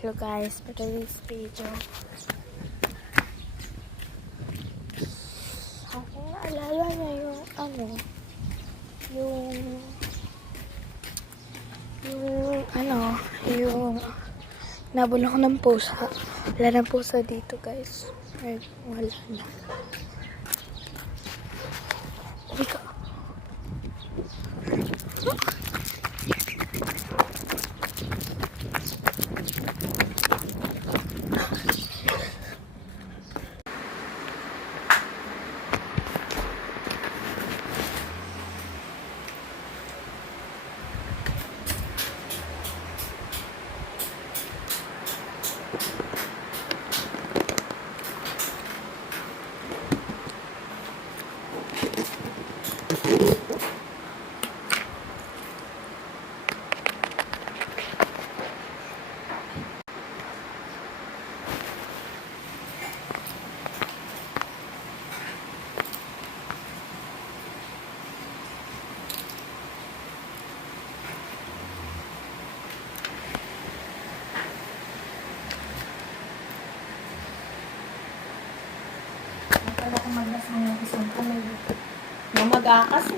Hello guys, for today's video. Kung naalala niya yung yung nabula ko ng pusa. Wala ng pusa dito guys. Ay, wala na. Uy ka. Akala ko maglas mo yung isang kamay. Mamaga kasi.